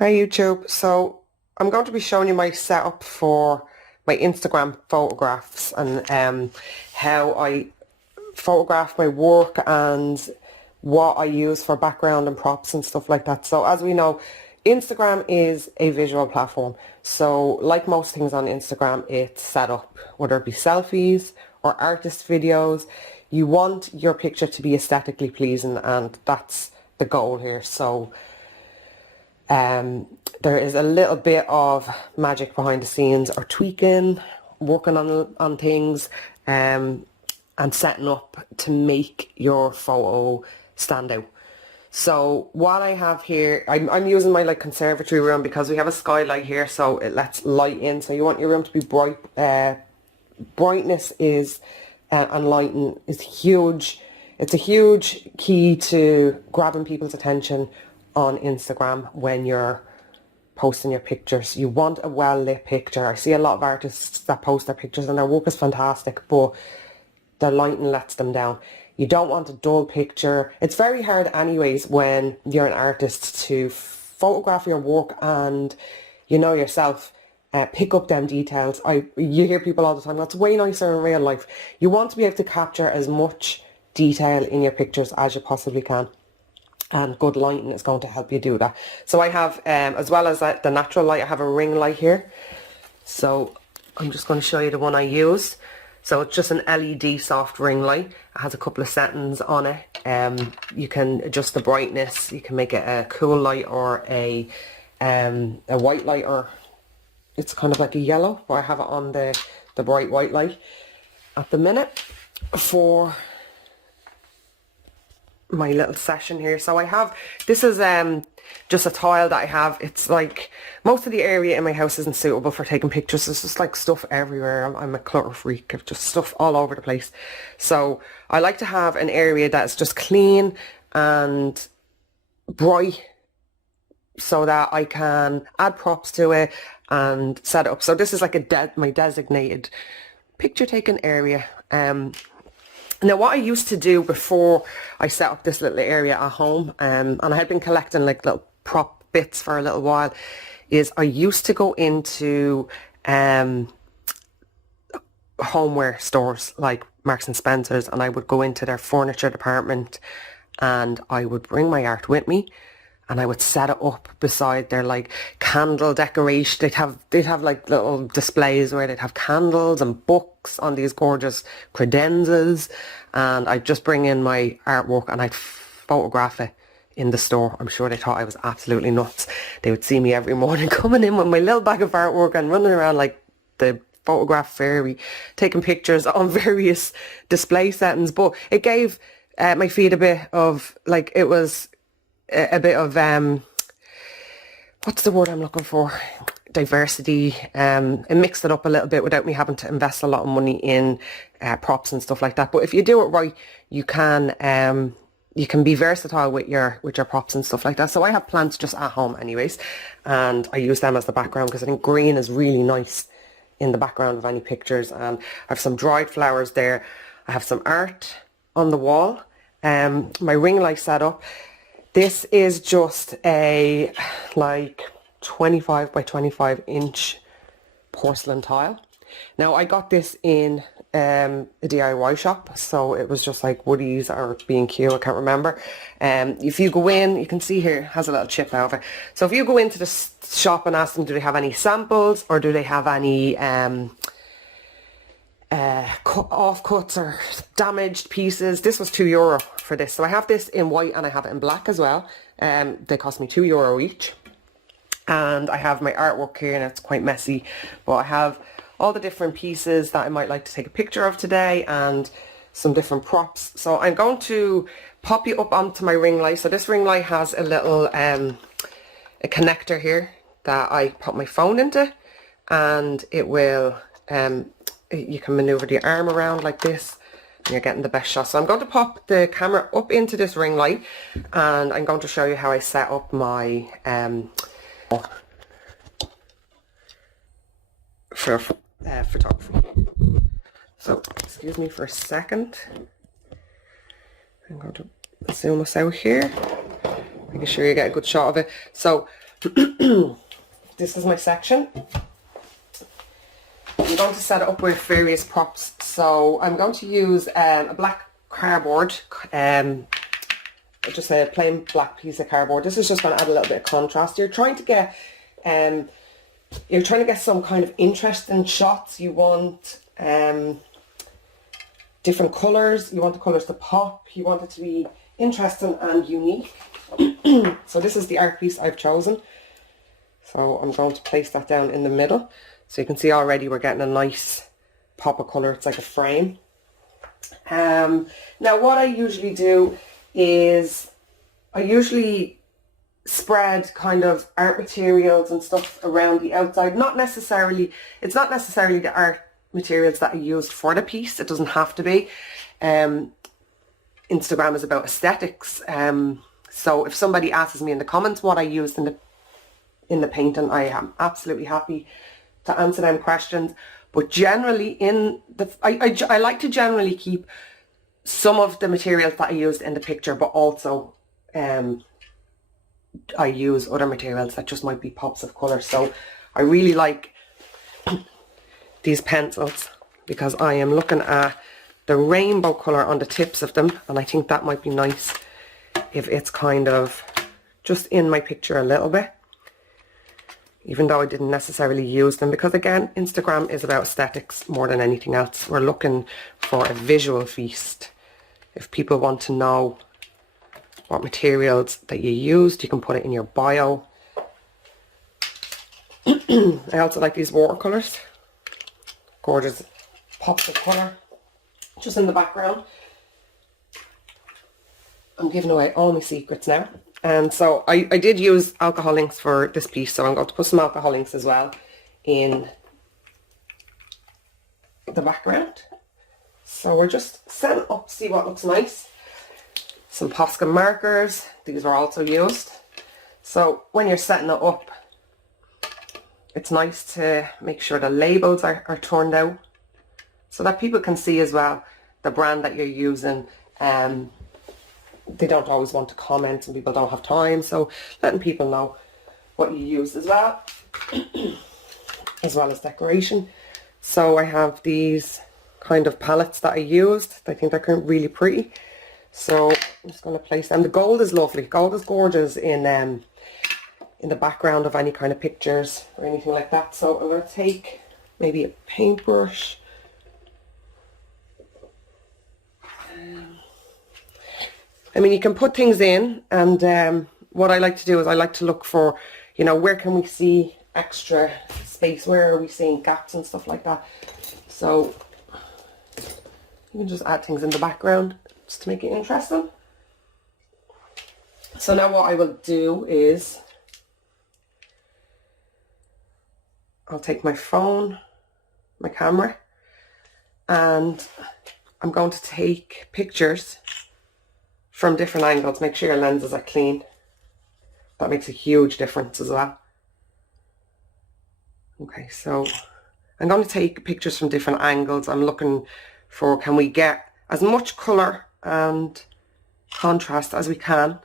Hi YouTube. So I'm going to be showing you my setup for my Instagram photographs and how I photograph my work and what I use for background and props and stuff like that. So as we know, Instagram is a visual platform. So like most things on Instagram, it's set up, whether it be selfies or artist videos. You want your picture to be aesthetically pleasing, and that's the goal here. So there is a little bit of magic behind the scenes, or tweaking, working on things, and setting up to make your photo stand out. So what I have here, I'm using my conservatory room because we have a skylight here, so it lets light in. So you want your room to be bright. Brightness is and lighting is huge. It's a huge key to grabbing people's attention on Instagram when you're posting your pictures. You want a well lit picture. I see a lot of artists that post their pictures and their work is fantastic, but the lighting lets them down. You don't want a dull picture. It's very hard anyways when you're an artist to photograph your work and you know yourself, pick up them details. You hear people all the time, that's way nicer in real life. You want to be able to capture as much detail in your pictures as you possibly can, and good lighting is going to help you do that. So I have, as well as the natural light, I have a ring light here. So I'm just going to show you the one I use. So it's just an LED soft ring light. It has a couple of settings on it. You can adjust the brightness. You can make it a cool light or a white light, or it's kind of like a yellow, but I have it on the bright white light at the minute for my little session here. So I have, this is just a tile that I have. It's like, most of the area in my house isn't suitable for taking pictures. There's just like stuff everywhere. I'm a clutter freak. I've just stuff all over the place. So I like to have an area that's just clean and bright so that I can add props to it and set it up. So this is like my designated picture taking area. Now what I used to do before I set up this little area at home, and I had been collecting like little prop bits for a little while, is I used to go into homeware stores like Marks and Spencer's, and I would go into their furniture department and I would bring my art with me and I would set it up beside their like candle decoration. They'd have like little displays where they'd have candles and books on these gorgeous credenzas, and I'd just bring in my artwork and I'd photograph it in the store. I'm sure they thought I was absolutely nuts. They would see me every morning coming in with my little bag of artwork and running around like the photograph fairy, taking pictures on various display settings. But it gave my feed a bit of, like, it was a bit of what's the word I'm looking for, diversity. It mixed it up a little bit without me having to invest a lot of money in props and stuff like that. But if you do it right, you can be versatile with your props and stuff like that. So I have plants just at home anyways, and I use them as the background because I think green is really nice in the background of any pictures. And I have some dried flowers there. I have some art on the wall. My ring light setup. This is just a like 25 by 25 inch porcelain tile. Now I got this in a DIY shop, so it was just like Woodies or B&Q, I can't remember. If you go in, you can see here it has a little chip out of it. So if you go into the shop and ask them, do they have any samples or do they have any offcuts or damaged pieces, this was €2 for this. So I have this in white and I have it in black as well. They cost me €2 each. And I have my artwork here, and it's quite messy, but I have all the different pieces that I might like to take a picture of today and some different props. So I'm going to pop you up onto my ring light. So this ring light has a little a connector here that I put my phone into, and it will you can maneuver the arm around like this and you're getting the best shot. So I'm going to pop the camera up into this ring light and I'm going to show you how I set up my for photography. So excuse me for a second. I'm going to zoom us out here, making sure you get a good shot of it. So This is my section. I'm going to set it up with various props. So I'm going to use a black cardboard, just a plain black piece of cardboard. This is just going to add a little bit of contrast. You're trying to get some kind of interesting shots. You want different colours. You want the colours to pop. You want it to be interesting and unique. So this is the art piece I've chosen. So I'm going to place that down in the middle. So you can see already we're getting a nice pop of colour. It's like a frame. Now what I usually do is I usually spread kind of art materials and stuff around the outside. It's not necessarily the art materials that I used for the piece. It doesn't have to be. Instagram is about aesthetics. So if somebody asks me in the comments what I used in the painting, I am absolutely happy to answer them questions. But generally I like to generally keep some of the materials that I used in the picture, but also I use other materials that just might be pops of colour. So I really like these pencils because I am looking at the rainbow colour on the tips of them, and I think that might be nice if it's kind of just in my picture a little bit, even though I didn't necessarily use them, because again, Instagram is about aesthetics more than anything else. We're looking for a visual feast. If people want to know what materials that you used, you can put it in your bio. I also like these watercolours. Gorgeous pops of colour just in the background. I'm giving away all my secrets now. And so I did use alcohol inks for this piece, so I'm going to put some alcohol inks as well in the background. So we're just setting up to see what looks nice. Some Posca markers, these were also used. So when you're setting it up, it's nice to make sure the labels are turned out so that people can see as well the brand that you're using. They don't always want to comment, and people don't have time, so letting people know what you use as well, as well as decoration. So I have these kind of palettes that I used. I think they're really pretty, so I'm just going to place them. The gold is lovely. Gold is gorgeous in the background of any kind of pictures or anything like that. So I'm going to take maybe a paintbrush. I mean, you can put things in, and what I like to do is I like to look for, you know, where can we see extra space, where are we seeing gaps and stuff like that. So you can just add things in the background just to make it interesting. So now what I will do is I'll take my phone, my camera, and I'm going to take pictures from different angles. Make sure your lenses are clean. That makes a huge difference as well. Okay, so I'm going to take pictures from different angles. I'm looking for, can we get as much colour and contrast as we can.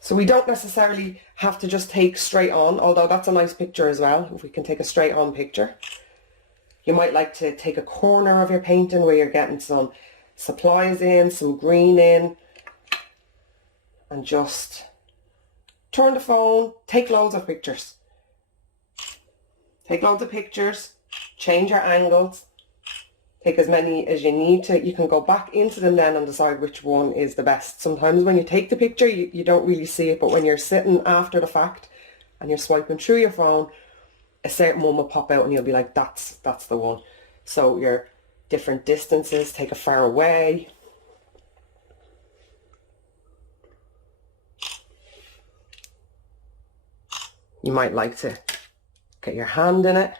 So we don't necessarily have to just take straight on, although that's a nice picture as well, if we can take a straight on picture. You might like to take a corner of your painting where you're getting some supplies in, some green in, and just turn the phone, take loads of pictures. Take loads of pictures, change your angles, take as many as you need to. You can go back into them then and decide which one is the best. Sometimes when you take the picture, you don't really see it, but when you're sitting after the fact and you're swiping through your phone, a certain one will pop out and you'll be like, that's the one. So your different distances, take it far away. You might like to get your hand in it.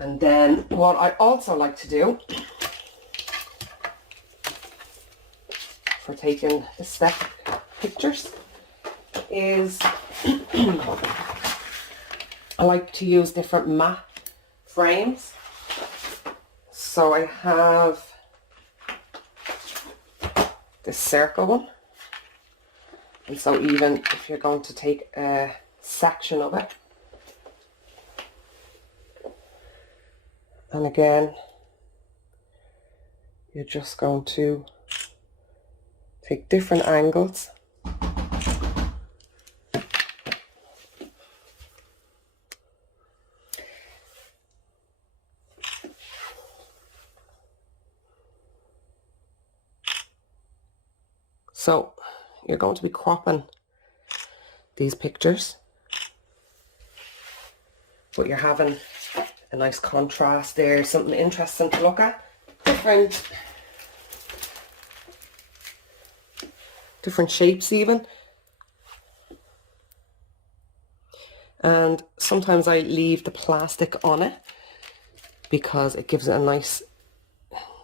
And then what I also like to do for taking aesthetic pictures is I like to use different matte frames. So I have this circle one. And so even if you're going to take a section of it, and again, you're just going to take different angles. So you're going to be cropping these pictures, but you're having a nice contrast there, something interesting to look at. Different shapes even. And sometimes I leave the plastic on it because it gives it a nice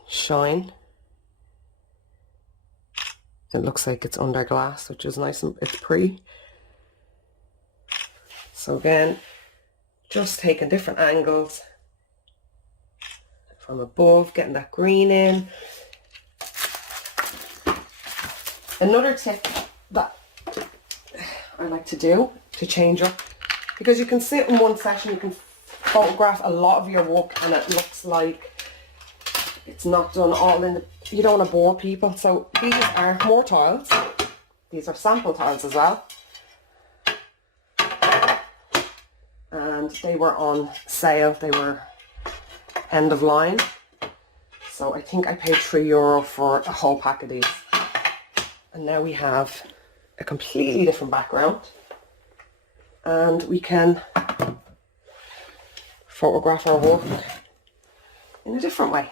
shine. It looks like it's under glass, which is nice and it's pretty. So again, just taking different angles from above, getting that green in. Another tip that I like to do to change up, because you can sit in one session, you can photograph a lot of your work and it looks like it's not done all in the, you don't want to bore people. So these are more tiles. These are sample tiles as well. And they were on sale. They were end of line. So I think I paid €3 for a whole pack of these. And now we have a completely different background. And we can photograph our work in a different way.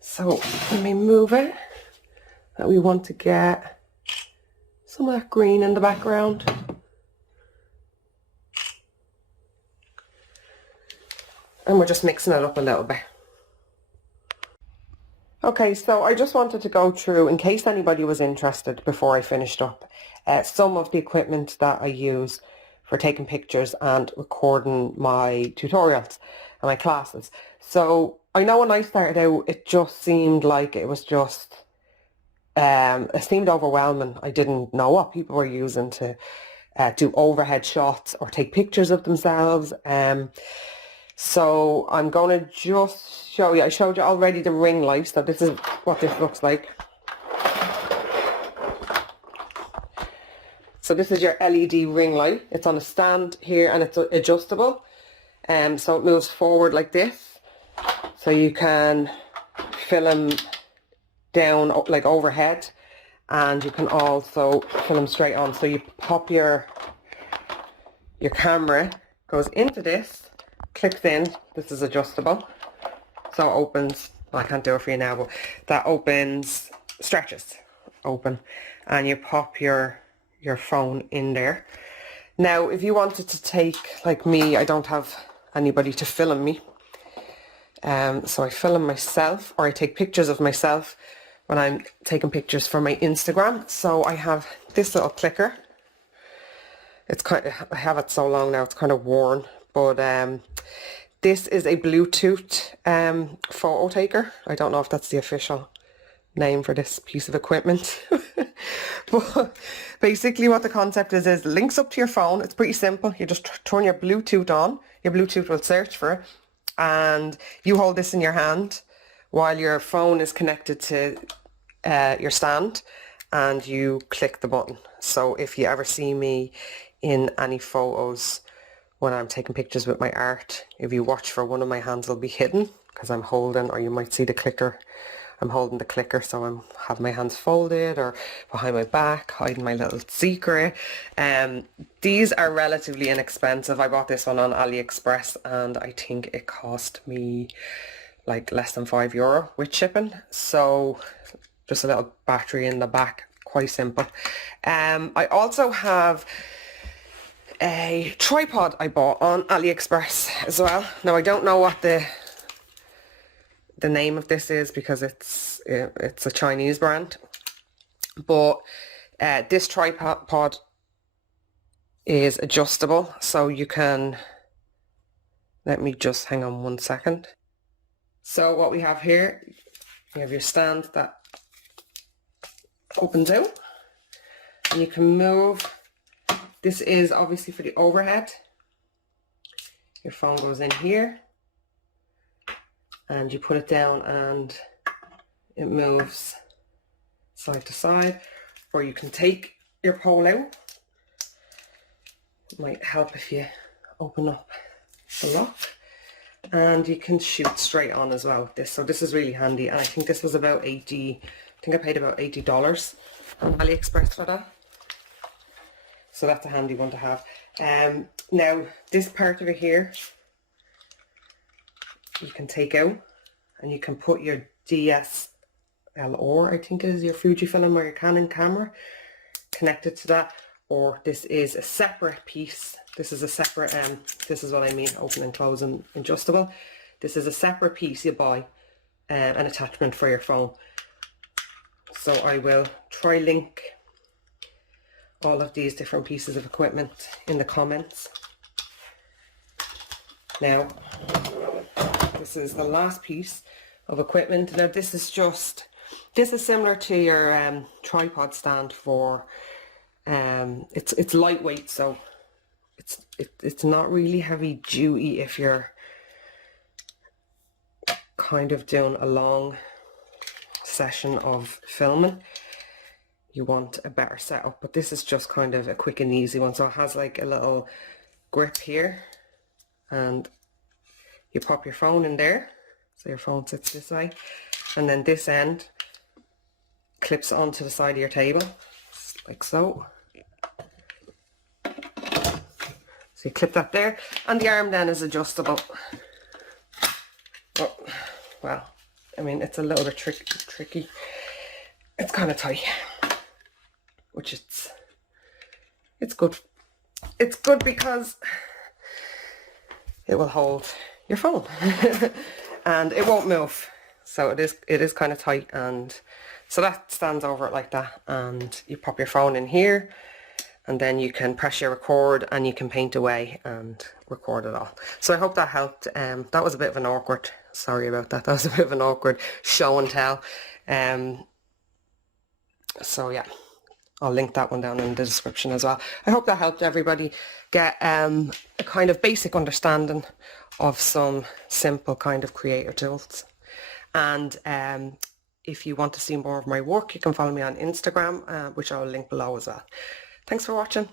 So let me move it, that we want to get some of that green in the background. And we're just mixing it up a little bit. Okay, so I just wanted to go through, in case anybody was interested before I finished up, some of the equipment that I use for taking pictures and recording my tutorials and my classes. So I know when I started out, it just seemed like it was just, it seemed overwhelming. I didn't know what people were using to do overhead shots or take pictures of themselves. So I'm going to just show you, I showed you already the ring light, so this is what this looks like. So this is your LED ring light. It's on a stand here and it's adjustable. So it moves forward like this. So you can film down like overhead, and you can also film straight on. So you pop your camera, goes into this, clicks in. This is adjustable. So it opens, well, I can't do it for you now, but that opens, stretches open, and you pop your phone in there. Now, if you wanted to take, like me, I don't have anybody to film me. So I film myself, or I take pictures of myself when I'm taking pictures for my Instagram. So I have this little clicker. It's kind of, I have it so long now, it's kind of worn, but this is a Bluetooth photo taker. I don't know if that's the official name for this piece of equipment. But basically what the concept is links up to your phone. It's pretty simple. You just turn your Bluetooth on. Your Bluetooth will search for it, and you hold this in your hand while your phone is connected to your stand, and you click the button. So if you ever see me in any photos when I'm taking pictures with my art, if you watch for one of my hands will be hidden because I'm holding, or you might see the clicker. I'm holding the clicker, so I have my hands folded or behind my back, hiding my little secret. These are relatively inexpensive. I bought this one on AliExpress and I think it cost me like less than €5 with shipping. So just a little battery in the back, quite simple. I also have a tripod I bought on AliExpress as well. Now I don't know what the name of this is because it's a Chinese brand, but this tripod is adjustable, so you can, let me just hang on one second. So what we have here, you have your stand that opens out and you can move. This is obviously for the overhead. Your phone goes in here and you put it down and it moves side to side, or you can take your pole out. It might help if you open up the lock, and you can shoot straight on as well with this. So this is really handy, and I think this was about I think I paid about $80 on AliExpress for that. So that's a handy one to have. Now this part over here you can take out and you can put your DSLR, I think it is, your Fujifilm or your Canon camera connected to that, or this is a separate piece. This is a separate, this is what I mean, open and close and adjustable. This is a separate piece you buy, an attachment for your phone. So I will try link all of these different pieces of equipment in the comments. Now, this is the last piece of equipment. Now this is similar to your tripod stand for, it's lightweight, so it's not really heavy duty if you're kind of doing a long session of filming. You want a better setup, but this is just kind of a quick and easy one. So it has like a little grip here, and you pop your phone in there, so your phone sits this way, and then this end clips onto the side of your table, like so. So you clip that there, and the arm then is adjustable. Oh, well, I mean, it's a little bit tricky. It's kind of tight, which it's good. It's good because it will hold your phone and it won't move. So it is kind of tight, and so that stands over it like that, and you pop your phone in here, and then you can press your record and you can paint away and record it all. So I hope that helped. That was a bit of an awkward, sorry about that, that was a bit of an awkward show and tell. So yeah, I'll link that one down in the description as well. I hope that helped everybody get a kind of basic understanding of some simple kind of creator tools. And if you want to see more of my work, you can follow me on Instagram, which I will link below as well. Thanks for watching.